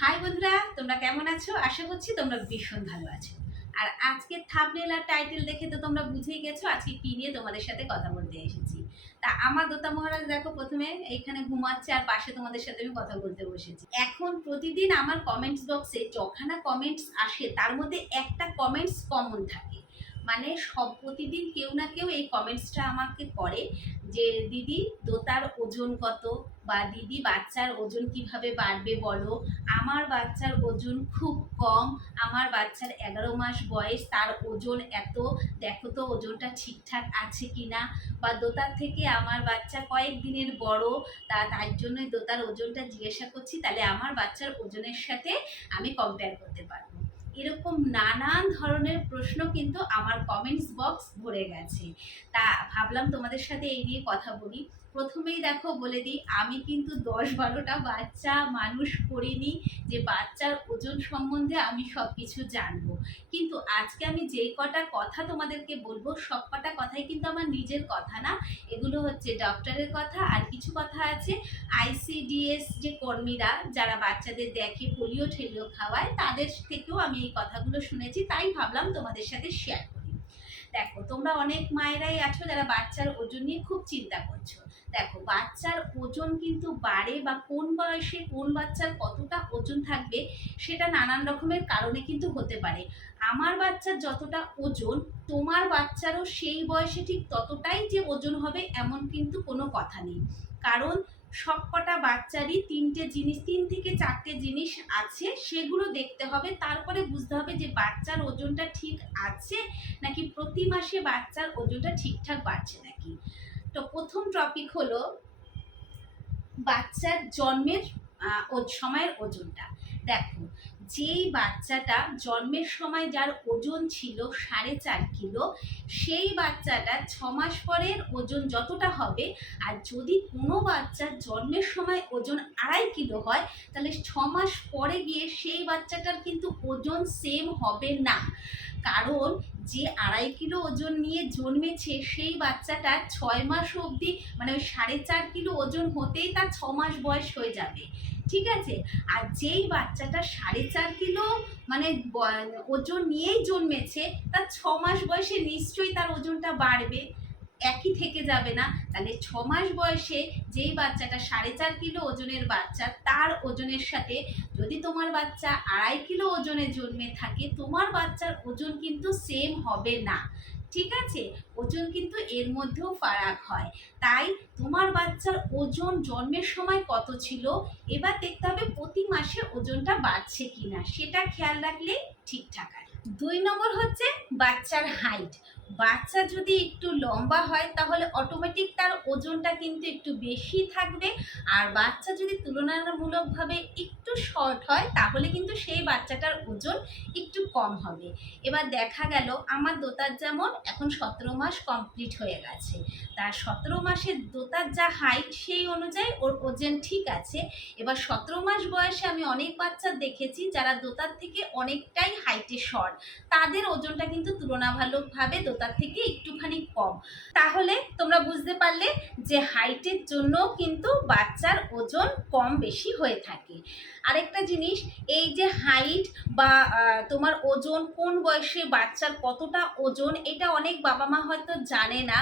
High বন্ধুরা, তোমরা কেমন আছো? আশা করছি তোমরা ভীষণ ভালো আছো। আর আজকে থাবনেল আর টাইটেল দেখে তো তোমরা বুঝেই গেছো, আজকে কি নিয়ে তোমাদের সাথে কথা বলতে এসেছি। তা আমার দোতা মহারাজ, দেখো প্রথমে এখানে ঘুমাচ্ছে আর পাশে তোমাদের সাথে আমি কথা বলতে বসেছি। এখন প্রতিদিন আমার কমেন্টস বক্সে যখানা কমেন্টস আসে, তার মধ্যে একটা কমেন্টস কমন থাকে। মানে সব প্রতিদিন কেউ না কেউ এই কমেন্টসটা আমাকে করে যে, দিদি দোতার ওজন কত? বা দিদি, বাচ্চার ওজন কীভাবে বাড়বে বলো? আমার বাচ্চার ওজন খুব কম। আমার বাচ্চার এগারো মাস বয়স। তার ওজন এত। দেখো তো ওজনটা ঠিকঠাক আছে কি না বা দোতার থেকে আমার বাচ্চা কয়েক দিনের বড়। তা তার জন্যই দোতার ওজনটা জিজ্ঞাসা করছি। তাহলে আমার বাচ্চার ওজনের সাথে আমি কম্পেয়ার করতে পারব। এরকম নানান ধরনের প্রশ্ন কিন্তু আমার কমেন্টস বক্স ভরে গেছে। তা ভাবলাম তোমাদের সাথে এই নিয়ে কথা বলি। প্রথমেই দেখো বলে দিই, আমি কিন্তু দশ বারোটা বাচ্চা মানুষ করিনি যে বাচ্চার ওজন সম্বন্ধে আমি সব কিছু জানব। কিন্তু আজকে আমি যেই কটা কথা তোমাদেরকে বলব, সব কটা কথাই কিন্তু আমার নিজের কথা না, এগুলো হচ্ছে ডক্টরের কথা আর কিছু কথা আছে। আইসিডিএস যে কর্মীরা যারা বাচ্চাদের দেখে পোলিও, ঠেলিও খাওয়ায়, তাদের থেকেও আমি এই কথাগুলো শুনেছি, তাই ভাবলাম তোমাদের সাথে শেয়ার দেখো, তোমরা অনেক মায়েরাই আছো যারা বাচ্চার ওজন নিয়ে খুব চিন্তা করছ। দেখো, বাচ্চার ওজন কিন্তু বাড়ে বা কোন বয়সে কোন বাচ্চার কতটা ওজন থাকবে সেটা নানান রকমের কারণে কিন্তু হতে পারে। আমার বাচ্চার যতটা ওজন, তোমার বাচ্চারও সেই বয়সে ঠিক ততটাই যে ওজন হবে এমন কিন্তু কোনো কথা নেই। কারণ সবকটা বাচ্চারই তিনটে জিনিস, তিন থেকে চারটে জিনিস আছে, সেগুলো দেখতে হবে। তারপরে বুঝতে হবে যে বাচ্চার ওজনটা ঠিক আছে নাকি প্রতি মাসে বাচ্চার ওজনটা ঠিকঠাক বাড়ছে নাকি। তো প্রথম টপিক হলো বাচ্চার জন্মের সময়ের ওজনটা। দেখো যেই বাচ্চাটা জন্মের সময় যার ওজন ছিল সাড়ে চার কিলো, সেই বাচ্চাটা ছ মাস পরের ওজন যতটা হবে, আর যদি কোনো বাচ্চা জন্মের সময় ওজন আড়াই কিলো হয়, তাহলে ছ মাস পরে গিয়ে সেই বাচ্চাটার কিন্তু ওজন সেম হবে না। কারণ যে আড়াই কিলো ওজন নিয়ে জন্মেছে, সেই বাচ্চাটা ছয় মাস অবধি মানে ওই সাড়ে চার কিলো ওজন হতেই তার ছ মাস বয়স হয়ে যাবে। ঠিক আছে? আর যেই বাচ্চাটা সাড়ে চার কিলো মানে ওজন নিয়েই জন্মেছে, তার ছ মাস বয়সে নিশ্চয়ই তার ওজনটা বাড়বে। একই থেকে যাবে না। তাহলে ছ মাস বয়সে যেই বাচ্চাটা সাড়ে চার কিলো ওজনের বাচ্চা, তার ওজনের সাথে যদি তোমার বাচ্চা আড়াই কিলো ওজনে জন্মে থাকে, তোমার বাচ্চার ওজন কিন্তু সেম হবে না। ঠিক আছে? ওজন কিন্তু এর মধ্যেও ফারাক হয়। তাই তোমার বাচ্চার ওজন জন্মের সময় কত ছিল? এবার দেখতে হবে প্রতি মাসে ওজনটা বাড়ছে কিনা। সেটা খেয়াল রাখলে ঠিকঠাক দুই নম্বর হচ্ছে বাচ্চার হাইট বাচ্চা যদি একটু লম্বা হয়, তাহলে অটোমেটিক তার ওজনটা কিন্তু একটু বেশি থাকবে। আর বাচ্চা যদি তুলনামূলকভাবে একটু শর্ট হয়, তাহলে কিন্তু সেই বাচ্চাটার ওজন একটু কম হবে। এবার দেখা গেল, আমার দোতার যেমন এখন সতেরো মাস কমপ্লিট হয়ে গেছে। তার সতেরো মাসের দোতার যা হাইট সেই অনুযায়ী ওর ওজন ঠিক আছে। এবার সতেরো মাস বয়সে আমি অনেক বাচ্চা দেখেছি, যারা দোতার থেকে অনেকটাই হাইটে শর্ট তাদের ওজনটা কিন্তু তুলনামূলকভাবে দোতার থেকে একটুখানি কম। তাহলে তোমরা বুঝতে পারলে যে হাইটের জন্য কিন্তু বাচ্চার ওজন কম বেশি হয়ে থাকে। আরেকটা জিনিস, এই যে হাইট বা তোমার ওজন, কোন বয়সে বাচ্চার কতটা ওজন, এটা অনেক বাবা মা হয়তো জানে না।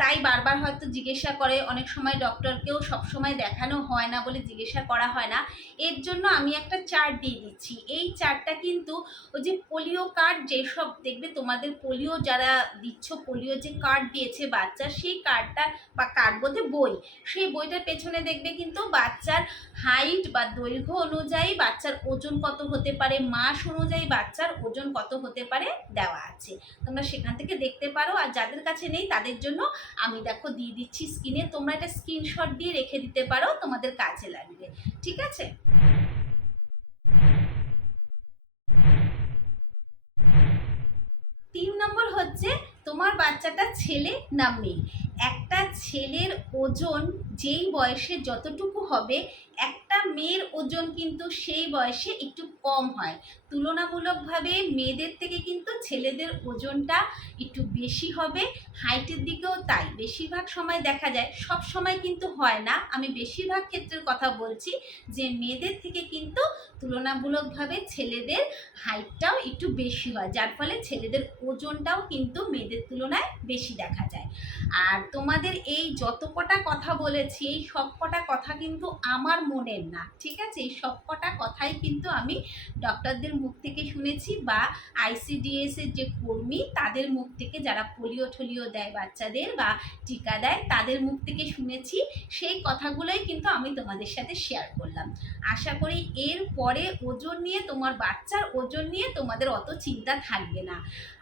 তাই বারবার হয়তো জিজ্ঞাসা করে। অনেক সময় ডক্টরকেও সবসময় দেখানো হয় না বলে জিজ্ঞাসা করা হয় না। এর জন্য আমি একটা চার্ট দিয়ে দিচ্ছি। এই চার্টটা কিন্তু ওই যে পোলিও কার্ড যেসব, দেখবে তোমাদের পোলিও যারা দিচ্ছ পোলিও যে কার্ড দিয়েছে বাচ্চা সেই কার্ডটা বা কার্ড বলতে বই। সেই বইটার পেছনে দেখবে কিন্তু বাচ্চার হাইট বা দৈর্ঘ্য অনুযায়ী বাচ্চার ওজন কত হতে পারে, মাস অনুযায়ী বাচ্চার ওজন কত হতে পারে দেওয়া আছে। তোমরা সেখান থেকে দেখতে পারো। আর যাদের কাছে নেই, তাদের জন্য আমি দেখো দিয়ে দিচ্ছি স্ক্রিনে তোমরা এটা স্ক্রিনশট দিয়ে রেখে দিতে পারো, তোমাদের কাজে লাগবে। ঠিক আছে তিন নম্বর হচ্ছে তোমার বাচ্চাটা ছেলে না মেয়ে? একটা ছেলের ওজন যেই বয়সে যতটুকু হবে একটা মেয়ের ওজন কিন্তু সেই বয়সে একটু কম হয়। তুলনামূলকভাবে মেয়েদের থেকে কিন্তু ছেলেদের ওজনটা একটু বেশি হবে। হাইটের দিকেও তাই। বেশিরভাগ সময় দেখা যায়, সব সময় কিন্তু হয় না। আমি বেশিরভাগ ক্ষেত্রের কথা বলছি যে, মেয়েদের থেকে কিন্তু তুলনামূলকভাবে ছেলেদের হাইটটাও একটু বেশি হয়। যার ফলে ছেলেদের ওজনটাও কিন্তু মেয়েদের তুলনায় বেশি দেখা যায়। আর তোমাদের এই যত কটা কথা বলেছি, এই সব কটা কথা কিন্তু আমার মনের না। ঠিক আছে? এই সব কটা কথাই কিন্তু আমি ডক্টরদের মুখ থেকে শুনেছি বা আইসিডিএস এর যে কর্মী, তাদের মুখ থেকে যারা পোলিও ঠলিও দেয় বাচ্চাদের বা টিকা দেয়, তাদের মুখ থেকে শুনেছি। সেই কথাগুলোই কিন্তু আমি তোমাদের সাথে শেয়ার করলাম। আশা করি এর পরে ওজন নিয়ে তোমার বাচ্চার ওজন নিয়ে তোমাদের অত চিন্তা থাকবে না।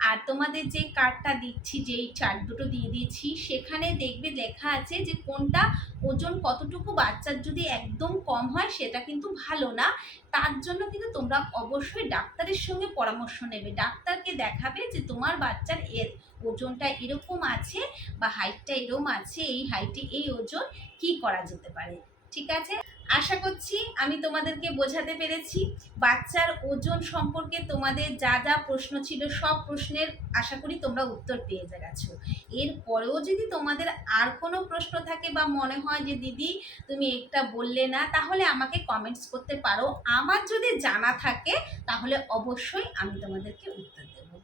আর তোমাদের যে কার্ডটা দিচ্ছি, যেই চার্ট দুটো দিয়ে দিয়েছি, সেখানে দেখবে লেখা আছে যে কোনটা ওজন কতটুকু বাচ্চার যদি একদম কম হয় সেটা কিন্তু ভালো না। তার জন্য কিন্তু তোমরা অবশ্যই ডাক্তারের সঙ্গে পরামর্শ নেবে। ডাক্তারকে দেখাবে যে তোমার বাচ্চার এর ওজনটা এরকম আছে বা হাইটটা এরকম আছে, এই হাইটে এই ওজন কি করা যেতে পারে। ঠিক আছে? আশা করছি আমি তোমাদেরকে বোঝাতে পেরেছি। বাচ্চার ওজন সম্পর্কে তোমাদের যা যা প্রশ্ন ছিল, সব প্রশ্নের আশা করি তোমরা উত্তর পেয়ে গেছো। এর পরেও যদি তোমাদের আর কোনো প্রশ্ন থাকে বা মনে হয় যে, দিদি, তুমি একটা বললে না, তাহলে আমাকে কমেন্টস করতে পারো। আমার যদি জানা থাকে, তাহলে অবশ্যই আমি তোমাদেরকে উত্তর দেবো।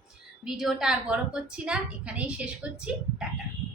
ভিডিওটা আর বড় করছি না, এখানেই শেষ করছি। টাটা।